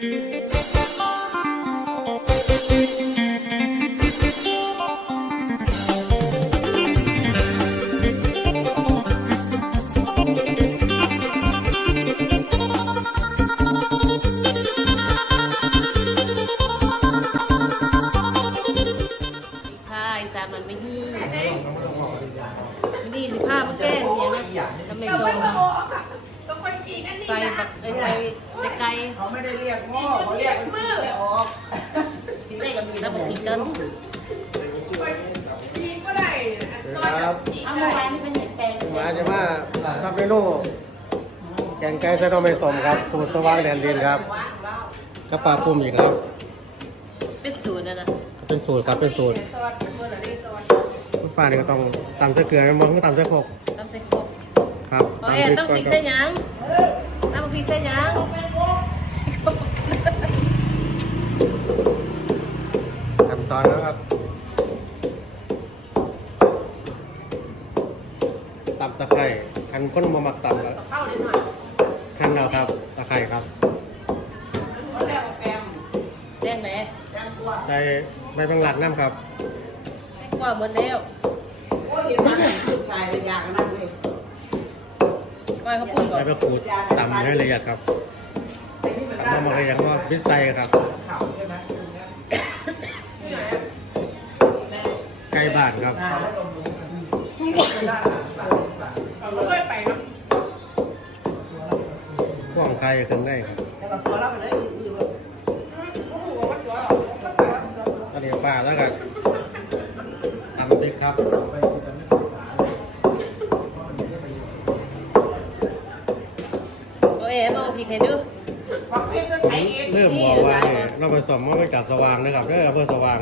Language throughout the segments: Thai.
ค่ ใส่บักไอ้ใส่ใส่ไก่เขาไม่ได้เรียกพ่อเขาเรียกมือออกทีแรกก็มีแล้วบักพริกเดินครับเอามื่อวานนี่เป็นเห็ดแกงมาจะมาทำเมนูแกงไก่ใส่ต้มไม่สมครับสูตรสว่างแดนดินครับกระปลาปุ่มอีกครับ เป็นสูตรนะนะเป็นสูตรครับเป็นสูตรคุณป้านี่ก็ต้องตำใส่เกลือมันต้องตำใส่โคกตำใส่โคกครับเอาแอนต้องพริกใส่หยัง พริกใส่หยังขั้นตอนนะครับตำตะไคร้คันคนมาหมักตำแล้วเข้าเลยหน่อยหั่นแล้วครับ ตะไคร้ครับเขาเรียกว่าแกงแดงไหนแกงกัวใส่ใบบังหลักน้ำครับ กว่าหมดแล้ว โอ้ยเห็นมันขึ้นสายระยะขนาดเลย กว่าเขาพูดก่ใบอนมะกรูดตำให้ละเอียดครับตำมาละเอียดก็พริกไทยครับข่าวใช่ไหมไก่บ้านครับเราไม่ไปนะพ่วงไก่ขึ้นได้ครับแต่กับตัวเราไปเลยอื่นๆเลยโอ้โหวัดตัวเราตอนนี้ปลาแล้วกันตำพริกครับ เอาแอนเอา พริกให้ดูความเผ็ดก็ใช้เองเริ่มบอกว่าเนี่ยเราผสมมาไปกับสว่างนะครับเด้อเพื่อสว่าง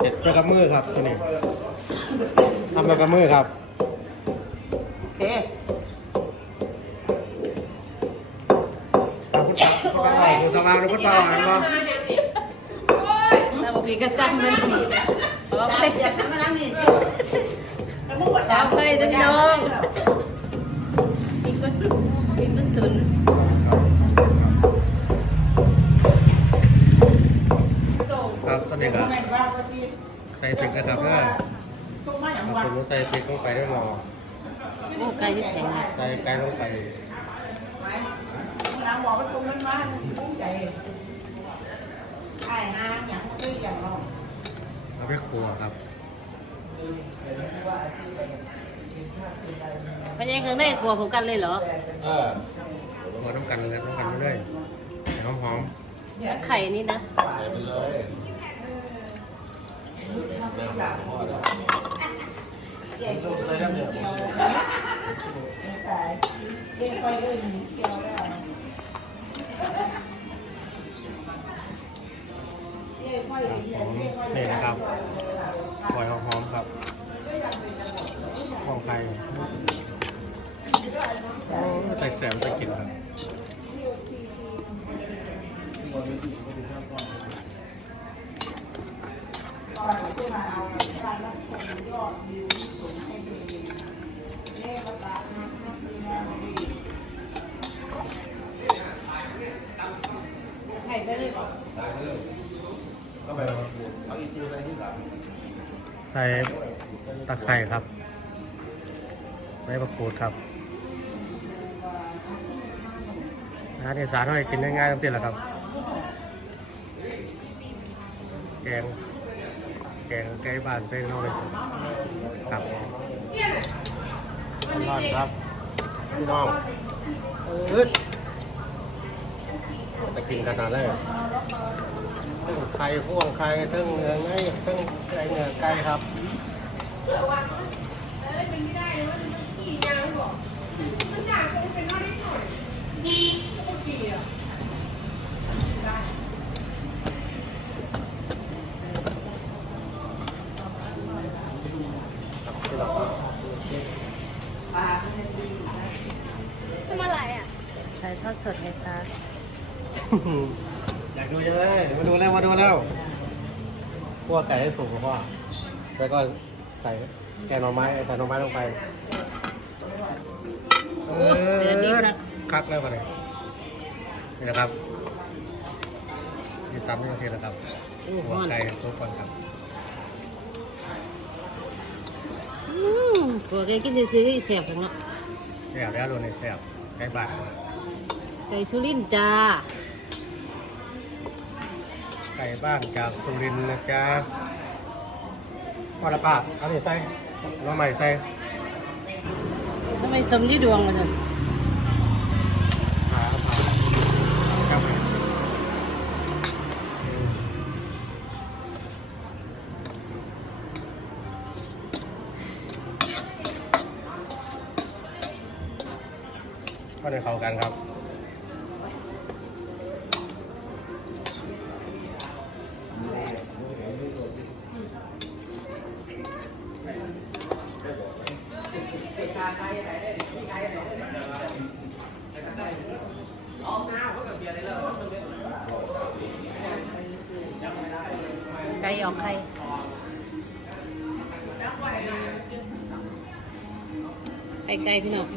เจ็ดไปกับมือครับตัวนี้ทำไปกับมือครับโอเคเอาพุทธพุทธเป่าพุทธสว่างหรือพุทธเป่าอะไรวะแล้วบักพริกก็จำมันผิดเอาไปไปเดี๋ยวน้ำมันน้ำนี่จิ้มแล้วมึงวัดเอาไปจ้ะพี่น้องพริกมันพริกมันสุน ครับตอนนี้ก็ แม่ว่าปกติ ใส่พริกนะครับ เด้อส่งมาอย่างเอาวันผมใส่พริกลงไปด้วยหมอโอ้ไก่ที่แข็งอะใส่ไก่ลงไปน้ำบอกว่าส่งเงินมาภูมิใจไอ้น้ำอย่างไม่อย่างเราเอาไปครัวครับพะยังเครื่องในครัวผมกันเลยเหรอ เออเดี๋ยวมาน้ำกันเลยน้ำกันเรื่อยๆใส่หอมแล้วไข่นี่นะๆใส่ไปเลย นี่นะครับปล่อยหอมๆครับของไข่โอ้ใส่แสมใส่กลิ่นครับ ตอนที่มาเอาการรับชมยอดวิวสูงให้ดีเรียกว่าตาหนักนักดีนะดีไข่ใส่เลยเหรอก็ไปเอาอีกใส่ที่หลังใส่ตะไคร่ครับใบมะกรูดครับอาหารอีสานเราให้กินง่ายๆทั้งสิ้นแหละครับ แกง งไก่บ้านใส่น้องเลยครับร้อนๆครับพี่น้องเออจะกินขนาดเลยทั้งไข่พ่วงไข่ทั้งเนื้อไงทั้งไก่เนื้อไก่ครับไข่ทอด สดไงคะอยากดูยังไงมาดูแล้วมาดูแล้วคั่วไก่ให้สุกพ่อแล้วก็ใส่แกงหน่อไม้ใส่หน่อไม้ลงไปเออคักแล้วมาเลยนี่นะครับสีสันนี่ก็เสียแล้วครับโอ้หัฮ้วอนไก่ทุกคนครับอืมตัวไก่กินซื้อๆแซ่บของเนาะแซ่บแล้วโรนในแซ่บไก่บ้าน ไก่สุรินทร์จ้า ไก่บ้านจากสุรินทร์นะจ๊ะพอละปาดเอาดิใส่น้องใหม่ใส่ทำไมสมที่ดวงมาสั่นขาขาครับก็ได้เข้ากันครับ ไก่ออกไข่ไก่ไก่พี่น้อง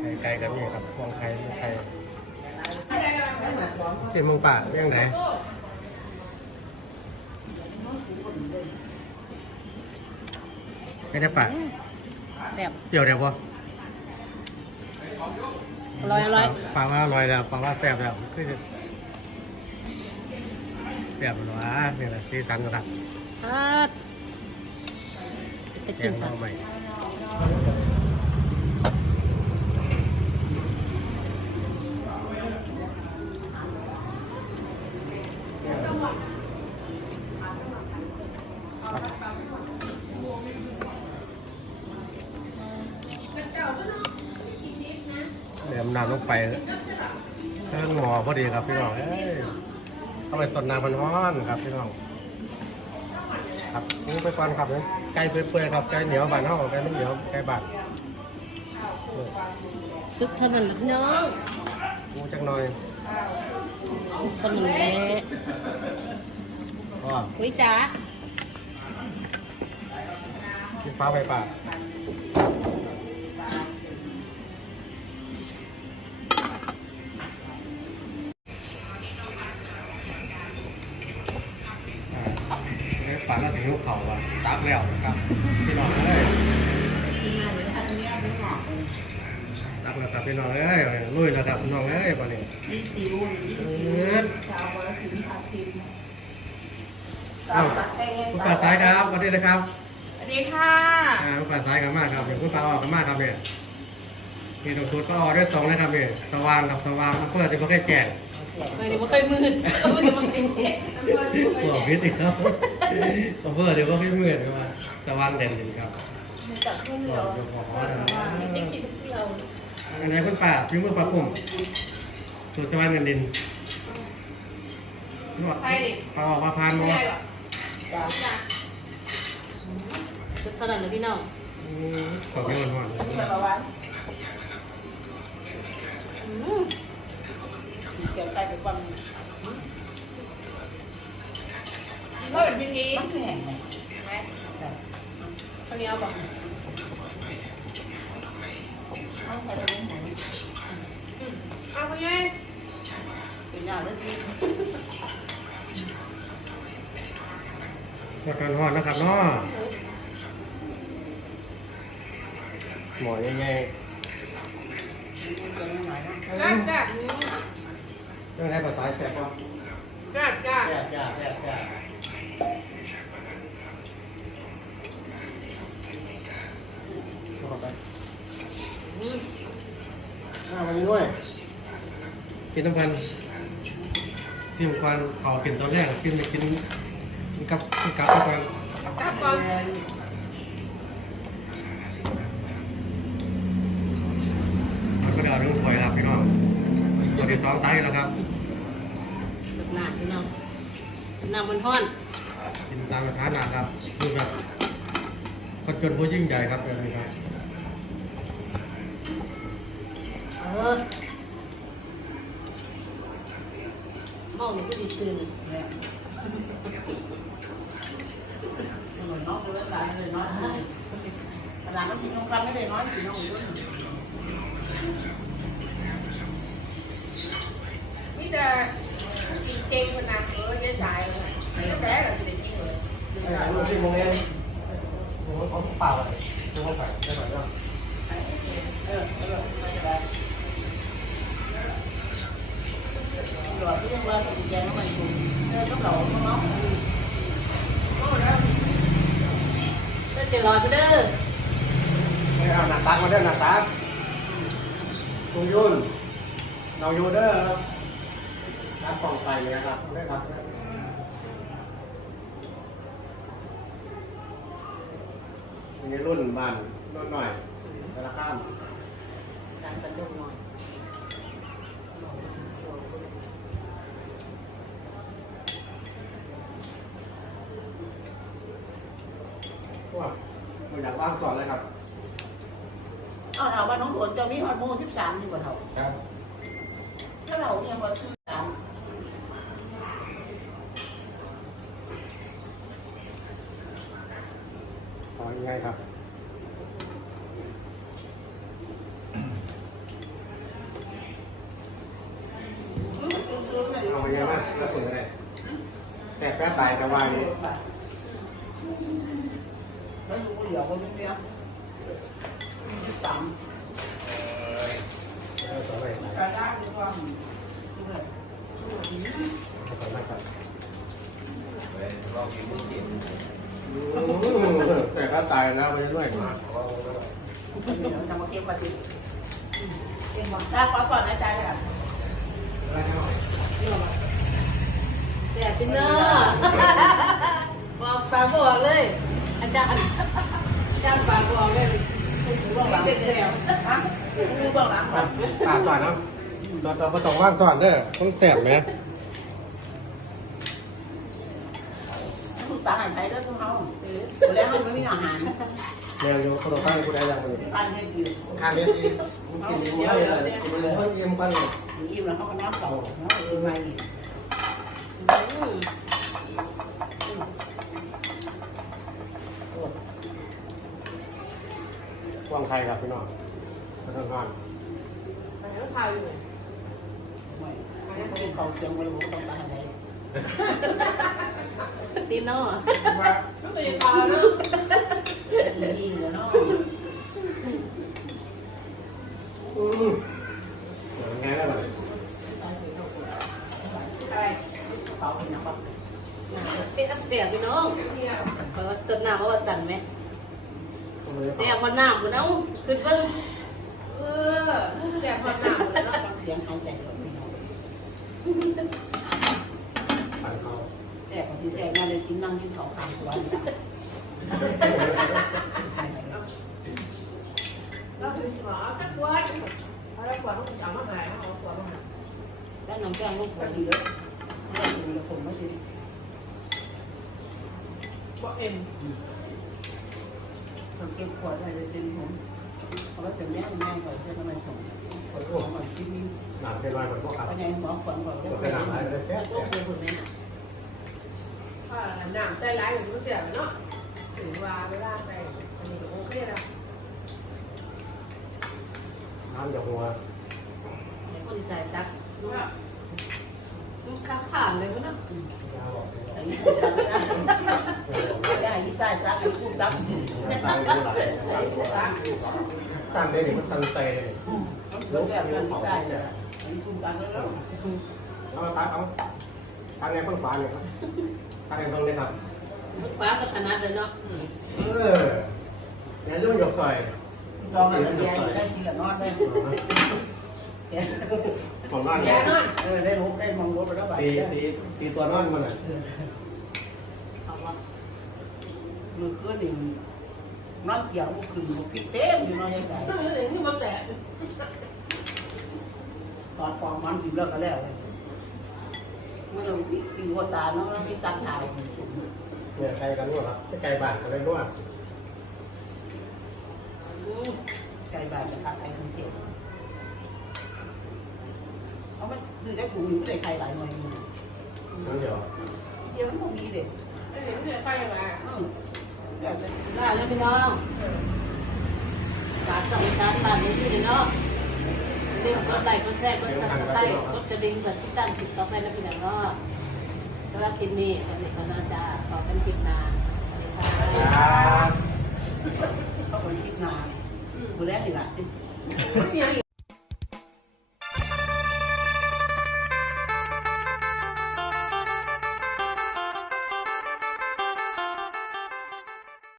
ไก่ไก่กันนี่ครับพวงไข่ไข่เสียมงป่าเรื่องไหนไม่ได้ป่า แซ่บเปรี้ยวเดี๋ยววะอร่อยอร่อยปลาว่าอร่อยแล้วปลาว่าแซ่บแล้วคือแซ่บหรอวะนี่แหละสีสันครับฮัดจะแกกินงหก่น่ออนใหม่เดี๋ยวน้ำลงไป เครื่องหมอพอดีครับพี่น้องเอ้ยเข้าไปสดน้ำมันร้อนครับพี่น้องครับนี่ไปก่อนครับไก่เปื่อยๆครับไก่เหนียวบานเท่าไก่ไม่เหนียวไก่บาดซุปเท่านั้นแหละพี่น้องมูจังหน่อยซุปเท่านั้นแหละก็อุ้ยจ๋ากินฟ้าไปป่าป่ ครับพี่น้องเอ้ยตักแล้วครับพี่น้องเอ้ยลุยแล้วครับพี่น้องเอ้ยป่านนี้นี่ติวนี่เอ้าวคุณป่าซ้ายครับสวัสดีนะครับสวัสดีค่ะอ่าคุณป่าซ้ายกันมากครับเดี๋ยวคุณป่าออกกันมากครับเนี่ยนี่ตรงชุดก็ออด้วยตรงนะครับเนี่ยสว่างกับสว่างเพื่อที่เขาแค่แจกไม่ได้ไม่เคยมืดไม่ได้ไม่เคยเจ็บหัวพิษอีกครับเพื่อเดี๋ยวไม่เหมือนกันว่า สว่างเด่นดีครับจับทุ่งเหหรล่อออยู่หัวเขาเลยนะไม่คิดที่เราอันไหนคุณป่าพิมพ์มือปลาปุ่มสูตรสว่างเด่นดินนวดปลาออกมาพานมั้งจ้ะซุปเท่านั้นแหละพี่น้องขอบคุณมากนี่แบบว่าอืมเกี่ยวกับไปความเฮ้ยเป็นนี้มันแข็งไหม ข้าวเหนียวบอกเอาใส่ไปเลยไหนเอาไปไงเป็นอย่างนี้สกันหอดนะครับเนาะหมอยังไงจ้าจ้าเรื่องไหนภาษาแสบป่ะจ้าจ้าแสบแสบแสบแสบเข้าไปข้าววันนี้ด้วย กินน้ำกันซิมควันเขากินตอนแรกกินไปกินกินกับกินกับทุกวันจ้าก่อนมันก็เดี๋ยวเอาเรื่องถอยครับพี่น้องเราติดท้องไตแล้วครับสุดหนาพี่น้องสุดหนามันฮ้อนกินตามกระทะหนาครับคือแบบคนจนผู้ยิ่งใหญ่ครับแบบนี้ครับเออห้องนี้ก็ดีซื่อน้องเลยตายเลยน้องเวลามันกินนมกันไม่ได้น้อยกินน้องด้วยมีแต่กินได้ใช้เลยแท้เรา จะได้กินเลยไอ้ถ่ายรูปที่โมงเองโอ้โหเขาเปล่าอะไรดูเขาไปได้ไหมเนาะเออเออไม่ได้หลอดที่ว่าเป็นแกงมันถูกเออต้องเหลาต้องเนาะโอ้แล้วก็จะรอไปเด้อไม่เอาหนักตักมาเด้อหนักตักคุณยุ่นเราโยเดอร์ครับรับกล่องไปนะครับได้ครับนี่รุ่นบ้านรุ่นหน่อยสารข้ามสั่งกันลูกหน่อย ว้าว ไม่อยากว่างสอนเลยครับอ้าวถามว่าน้องโดนจะมีฮอร์โมนสิบสามอยู่บ่เท่าครับถ้าเราเนี่ยพอสิบสามขอยังไงครับเอาไปยังไงแล้วคุณอะไรแสบแป๊บตายจะว่านี้แล้วดูเหลี ยวคนนี้เนี่ยสิบสามสอนอะไรไปการได้ดีกว่าสอนอะไรครับลองกินไม่กินแต่ก็ตายแล้วไปด้วยมาจะมาเก็บมาติเก็บมาถ้าขอสอนอาจารย์ค่ะอะไรหน่อยเสียจินเนอร์บอกปากบอกเลย อาจารย์ จารย์ปากบอกเลยเบื้องลังเป็นเซลล์ฮะดูเบื้องหลังก่อนตาสอนนะเราต้องมาต้องว่างสอนเด้อต้องแสบไหมตาหายใจแล้วทุกเขาแล้วมันไม่มีอาหารเดี๋ยวอยู่คนตั้งกูได้ยังไงการเฮ็ดอยู่ทานเนี้ยดีกินดีเลยเลยกินเลยเพิ่มเยี่ยมกันเลยอิ่มแล้วเขาก็น้ำเต่าเนาะเออไม่ ว่างใครครับพี่น้องมาทำงานไม่ไม่เป็นเขาเสียงมันรู้ต้องตาหายใจตินเนอร์อิ่มแล้วเนาะอืมเดี๋ยวไงแล้วล่ะเต่าเป็นนะครับเสียเสียพี่น้องเพราะว่าสดน้ำเพราะว่าสั่นไหม เสียคนน้ำกูเนาะขึ้นเบิ้งเออแต่พอหนาวแล้วฟังเสียงหายใจแล้วพี่น้องผ่านเขาแต่ก็สิแซ่บน่าเลยกินนั่งกินข้าวข้างตัวนี่เราถึงหมอจักวันเอาแล้วกว่าต้องเอามาหายเอากว่ามาหายแล้วน้ำแกงลูกพอดีเลยไม่ได้กินผมไม่ดีก็เอ็ม เราเก็บขวดไว้เลยเต็มผมเอาไว้แต่แม่แม่ก่อนเพื่อทำไมส่งขวดของมันที่นี่หนาเป็นรอยเหมือนพวกเขาไปไหนหมอขวัญก่อนก็เป็นหนาอะไรเลยแซ่บต้องเจอคนนี้ว่าน้ำใจร้ายอยู่รู้เสียเนาะถือว่าเวลาไปอันนี้ก็โอเคแล้วน้ำจากหัวไอ้คนใส่ตักว่าลูกค้าผ่านเลยกูเนาะ ยาบอกไอ้นี่คุณจับไม่ได้ไอ้ใส่จับไอ้คุณจับตายรู้หลายสั้นได้หนึ่งสั้นใจเลยแล้วแบบนั้นใส่เนี่ยไอ้คุณจับแล้วเอาตักเอาทางไงเพิ่งฟ้าเลยครับทางไงเพิ่งเลยครับลูกค้าก็ชนะเลยเนาะเออเนี่ยยุ่งหยกใส่ลองเลยแกได้ทีละนอนได้ผมนอนแย่นอนเออได้รู้ได้มองรู้ไปแล้วแบบตีตีตีตัวนอนมันอะ มือคืนนี่นอนเกี่ยวขึ้นพิเต็มอยู่นอนยังไงต้องเห็นที่มันแตกตอนปองมันอยู่แล้วก็แล้วเมื่อเราตีหัวตาเนาะเราไม่ตั้งถ่ายเนี่ยไกลกันนวดครับไกลบ้านกันเลยนวดไก่บาทจะขาดไก่คนเดียวเอามันซื้อได้ปุ๋ยไม่ได้ไข่หลายหน่วยนั่นเดี๋ยวเดียวมันคงมีเด็กเห็นเนี่ยใครอะไรเดี๋ย วจะได้แล้วพี่น้องฝากสั่งสารบ้านนี้ด้วยเนาะเรื่องกดไลค์กดแชร์กดซับสไครต์กดกระดิ่งเพื่อติดตามติดต่อไปนะพี่น้องเนาะไปแล้วก็คลิปนี้สำเร็จแล้วนะจ๊ะขอเป็นคลิปหน้าสวัสดีค่ะครับเขาคนคิดนานบุแรกดีละมันมีอย่าง